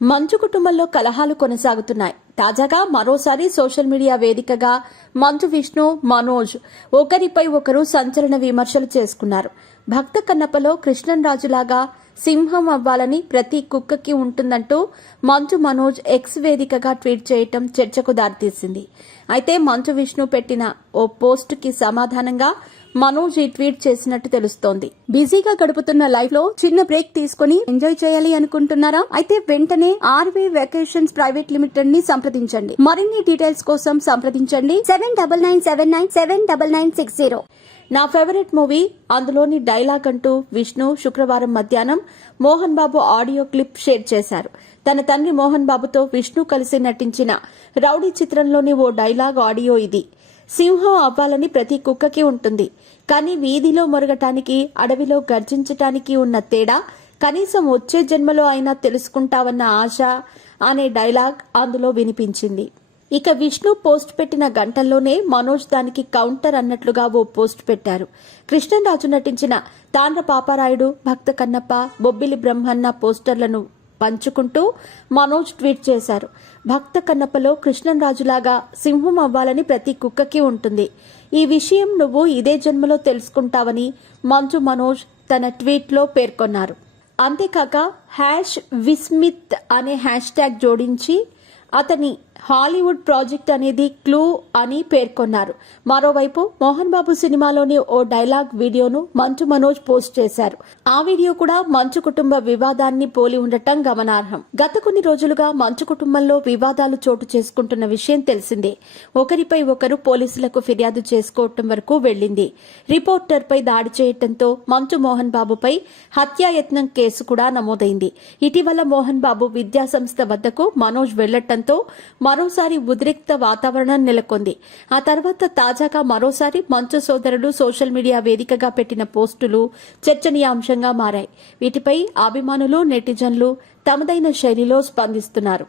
మంచు కుటుంబంలో కలహాలు కొనసాగుతున్నాయి. తాజాగా మరోసారి సోషల్ మీడియా వేదికగా మంచు విష్ణు, మనోజ్ ఒకరిపై ఒకరు సంచలన విమర్శలు చేసుకున్నారు. భక్త కన్నప్పలో కృష్ణంరాజులాగా సింహం అవ్వాలని ప్రతి కుక్కకి ఉంటుందంటూ మంచు మనోజ్ ఎక్స్ వేదికగా ట్వీట్ చేయటం చర్చకు దారితీసింది. అయితే మంచు విష్ణు పెట్టిన ఓ పోస్టుకి సమాధానంగా మనోజ్ ఈ ట్వీట్ చేసినట్టు తెలుస్తోంది. బిజీగా గడుపుతున్న లైఫ్ లో చిన్న బ్రేక్ తీసుకుని ఎంజాయ్ చేయాలి అనుకుంటున్నారా? అయితే వెంటనే ఆర్వీ వెకేషన్స్ ప్రైవేట్ లిమిటెడ్ ని సంప్రదించండి. మరిన్ని డీటెయిల్స్ కోసం సంప్రదించండి 7997979960. నా ఫేవరెట్ మూవీ అందులోని డైలాగ్ అంటూ విష్ణు శుక్రవారం మధ్యాహ్నం Mohan Babu audio clip share చేశారు. తన తండ్రి మోహన్ బాబుతో విష్ణు కలిసి నటించిన రౌడీ చిత్రంలోని ఓ డైలాగ్ ఆడియో ఇది. సింహం అవ్వాలని ప్రతి కుక్కకి ఉంటుంది, కానీ వీధిలో మొరగటానికి అడవిలో గర్జించటానికి ఉన్న తేడా కనీసం వచ్చే జన్మలో అయినా తెలుసుకుంటావన్న ఆశ అనే డైలాగ్ అందులో వినిపించింది. ఇక విష్ణు పోస్ట్ పెట్టిన గంటల్లోనే మనోజ్ దానికి కౌంటర్ అన్నట్లుగా ఓ పోస్ట్ పెట్టారు. కృష్ణంరాజు నటించిన తాండ్ర పాపారాయుడు, భక్త కన్నప్ప, బొబ్బిలి బ్రహ్మన్న పోస్టర్లను పంచుకుంటూ మనోజ్ ట్వీట్ చేశారు. భక్త కన్నప్పలో కృష్ణంరాజులాగా సింహం అవ్వాలని ప్రతి కుక్కకి ఉంటుంది. ఈ విషయం నువ్వు ఇదే జన్మలో తెలుసుకుంటావని మంచు మనోజ్ తన ట్వీట్లో పేర్కొన్నారు. అంతేకాక #విస్మిత్ అనే హ్యాష్ ట్యాగ్ జోడించి అతని హాలీవుడ్ ప్రాజెక్ట్ అనేది క్లూ అని పేర్కొన్నారు. మరోవైపు మోహన్ బాబు సినిమాలోని ఓ డైలాగ్ వీడియోను మంచు మనోజ్ పోస్ట్ చేశారు. ఆ వీడియో కూడా మంచు కుటుంబ వివాదాన్ని పోలి ఉండటం గమనార్హం. గత కొన్ని రోజులుగా మంచు కుటుంబంలో వివాదాలు చోటు చేసుకుంటున్న విషయం తెలిసిందే. ఒకరిపై ఒకరు పోలీసులకు ఫిర్యాదు చేసుకోవటం వరకు వెళ్లింది. రిపోర్టర్పై దాడి చేయటంతో మంచు మోహన్ బాబుపై హత్యాయత్నం కేసు కూడా నమోదైంది. ఇటీవల మోహన్ బాబు విద్యాసంస్థ వద్దకు మనోజ్ వెళ్లటంతో మరోసారి ఉద్రిక్త వాతావరణం నెలకొంది. ఆ తర్వాత తాజాగా మరోసారి మంచు సోదరుడు సోషల్ మీడియా వేదికగా పెట్టిన పోస్టులు చర్చనీయాంశంగా మారాయి. వీటిపై అభిమానులు, నెటిజన్లు తమదైన శైలిలో స్పందిస్తున్నారు.